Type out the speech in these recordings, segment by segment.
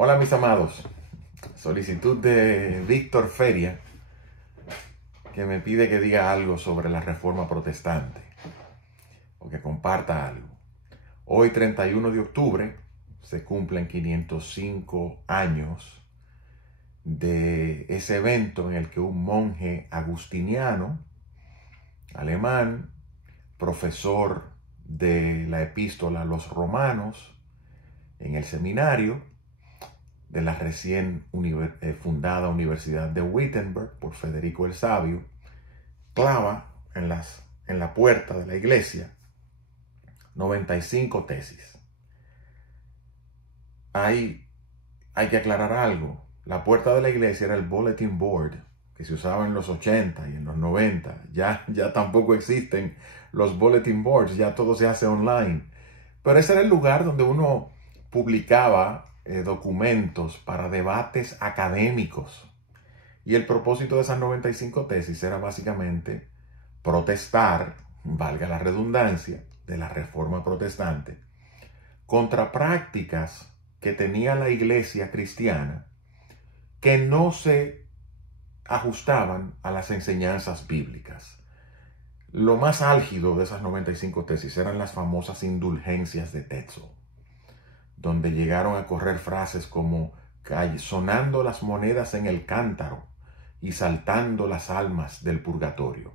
Hola mis amados, solicitud de Víctor Feria que me pide que diga algo sobre la Reforma Protestante o que comparta algo. Hoy 31 de octubre se cumplen 505 años de ese evento en el que un monje agustiniano, alemán, profesor de la epístola a los romanos en el seminario de la recién fundada Universidad de Wittenberg por Federico el Sabio, clava en la puerta de la iglesia 95 tesis. Hay que aclarar algo. La puerta de la iglesia era el bulletin board que se usaba en los 80 y en los 90. Ya tampoco existen los bulletin boards, ya todo se hace online. Pero ese era el lugar donde uno publicaba documentos para debates académicos. Y el propósito de esas 95 tesis era básicamente protestar, valga la redundancia, de la Reforma Protestante contra prácticas que tenía la iglesia cristiana que no se ajustaban a las enseñanzas bíblicas. Lo más álgido de esas 95 tesis eran las famosas indulgencias de Tetzel, donde llegaron a correr frases como sonando las monedas en el cántaro y saltando las almas del purgatorio.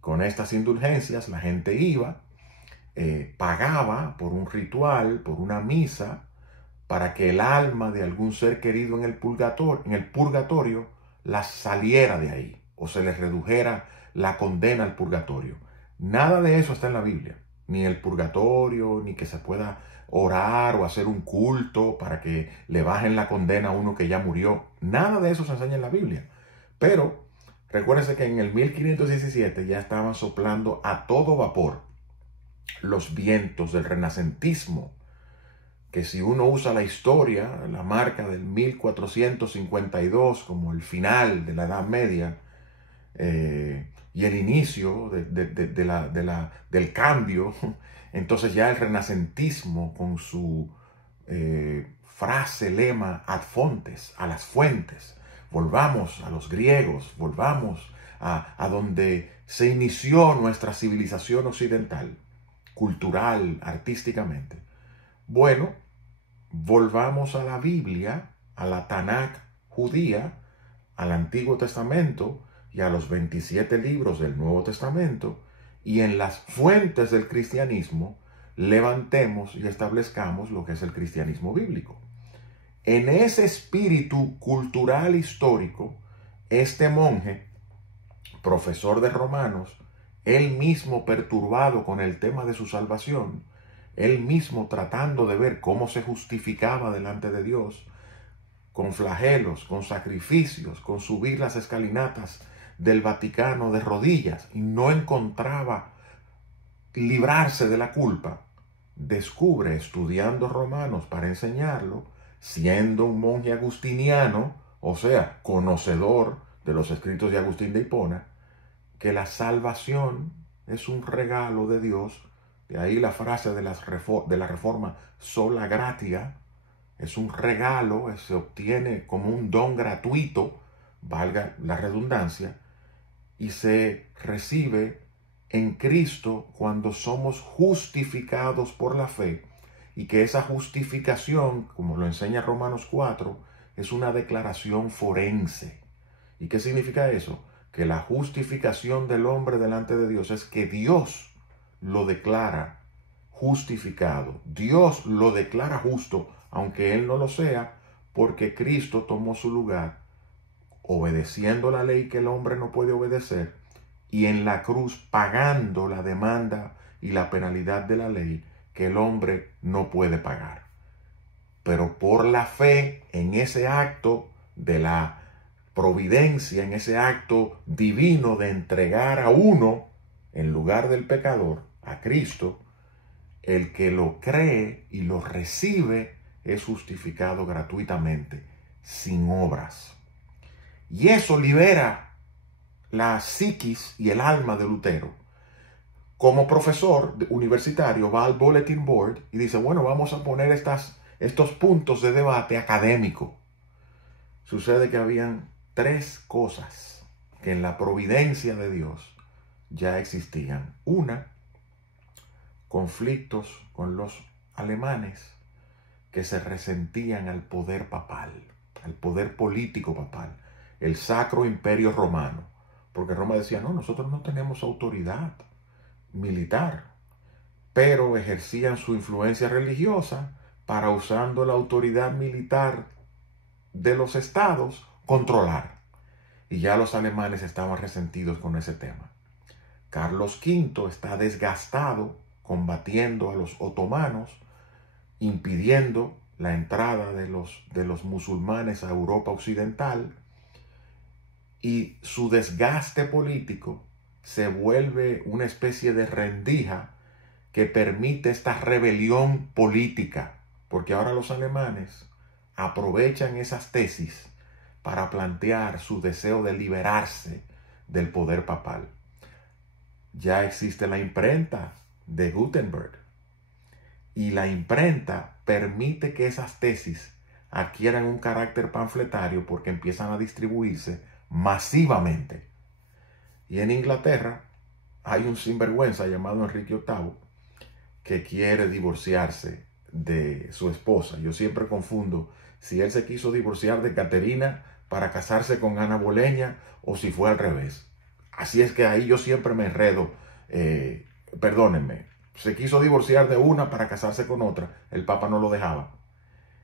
Con estas indulgencias la gente iba, pagaba por un ritual, por una misa, para que el alma de algún ser querido en el purgatorio la saliera de ahí o se le redujera la condena al purgatorio. Nada de eso está en la Biblia, ni el purgatorio, ni que se pueda orar o hacer un culto para que le bajen la condena a uno que ya murió. Nada de eso se enseña en la Biblia. Pero recuérdense que en el 1517 ya estaban soplando a todo vapor los vientos del renacentismo, que si uno usa la historia, la marca del 1452 como el final de la Edad Media y el inicio del cambio, entonces ya el renacentismo con su frase, lema, ad fontes, a las fuentes, volvamos a los griegos, volvamos a donde se inició nuestra civilización occidental, cultural, artísticamente. Bueno, volvamos a la Biblia, a la Tanakh judía, al Antiguo Testamento y a los 27 libros del Nuevo Testamento, y en las fuentes del cristianismo levantemos y establezcamos lo que es el cristianismo bíblico. En ese espíritu cultural histórico, este monje, profesor de Romanos, él mismo perturbado con el tema de su salvación, él mismo tratando de ver cómo se justificaba delante de Dios, con flagelos, con sacrificios, con subir las escalinatas del Vaticano de rodillas, y no encontraba librarse de la culpa, descubre, estudiando Romanos para enseñarlo, siendo un monje agustiniano, o sea, conocedor de los escritos de Agustín de Hipona, que la salvación es un regalo de Dios. De ahí la frase de la Reforma sola gratia, es un regalo, se obtiene como un don gratuito, valga la redundancia, y se recibe en Cristo cuando somos justificados por la fe, y que esa justificación, como lo enseña Romanos 4, es una declaración forense. ¿Y qué significa eso? Que la justificación del hombre delante de Dios es que Dios lo declara justificado. Dios lo declara justo, aunque él no lo sea, porque Cristo tomó su lugar, obedeciendo la ley que el hombre no puede obedecer, y en la cruz pagando la demanda y la penalidad de la ley que el hombre no puede pagar. Pero por la fe en ese acto de la providencia, en ese acto divino de entregar a uno en lugar del pecador, a Cristo, el que lo cree y lo recibe es justificado gratuitamente, sin obras. Y eso libera la psiquis y el alma de Lutero. Como profesor universitario va al bulletin board y dice, bueno, vamos a poner estas estos puntos de debate académico. Sucede que habían tres cosas que en la providencia de Dios ya existían. Una, conflictos con los alemanes que se resentían al poder papal, al poder político papal, el Sacro Imperio Romano, porque Roma decía, no, nosotros no tenemos autoridad militar, pero ejercían su influencia religiosa para, usando la autoridad militar de los estados, controlar. Y ya los alemanes estaban resentidos con ese tema. Carlos V está desgastado combatiendo a los otomanos, impidiendo la entrada de los musulmanes a Europa Occidental, y su desgaste político se vuelve una especie de rendija que permite esta rebelión política, porque ahora los alemanes aprovechan esas tesis para plantear su deseo de liberarse del poder papal. Ya existe la imprenta de Gutenberg, y la imprenta permite que esas tesis adquieran un carácter panfletario porque empiezan a distribuirse masivamente. Y en Inglaterra hay un sinvergüenza llamado Enrique VIII que quiere divorciarse de su esposa. Yo siempre confundo si él se quiso divorciar de Caterina para casarse con Ana Boleña o si fue al revés. Así es que ahí yo siempre me enredo. Perdónenme, se quiso divorciar de una para casarse con otra, el Papa no lo dejaba,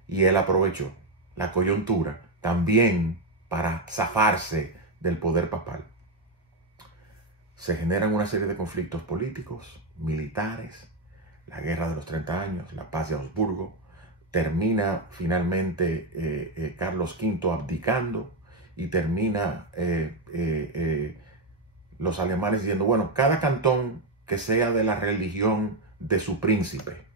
y él aprovechó la coyuntura también para zafarse del poder papal. Se generan una serie de conflictos políticos, militares, la guerra de los 30 años, la paz de Augsburgo, termina finalmente Carlos V abdicando, y termina los alemanes diciendo, bueno, cada cantón que sea de la religión de su príncipe.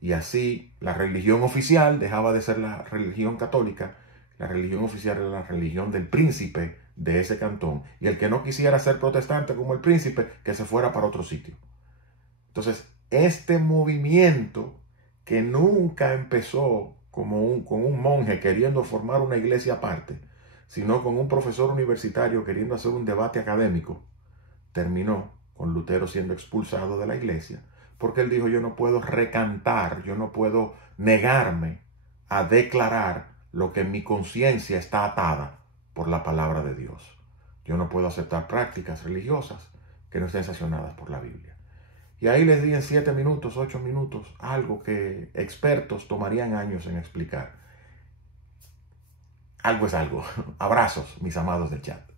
Y así la religión oficial dejaba de ser la religión católica, la religión oficial era la religión del príncipe de ese cantón, y el que no quisiera ser protestante como el príncipe, que se fuera para otro sitio. Entonces, este movimiento que nunca empezó con un monje queriendo formar una iglesia aparte, sino con un profesor universitario queriendo hacer un debate académico, terminó con Lutero siendo expulsado de la iglesia, porque él dijo, yo no puedo recantar, yo no puedo negarme a declarar lo que en mi conciencia está atada por la palabra de Dios. Yo no puedo aceptar prácticas religiosas que no estén sancionadas por la Biblia. Y ahí les di en 7 minutos, 8 minutos, algo que expertos tomarían años en explicar. Algo es algo. Abrazos, mis amados del chat.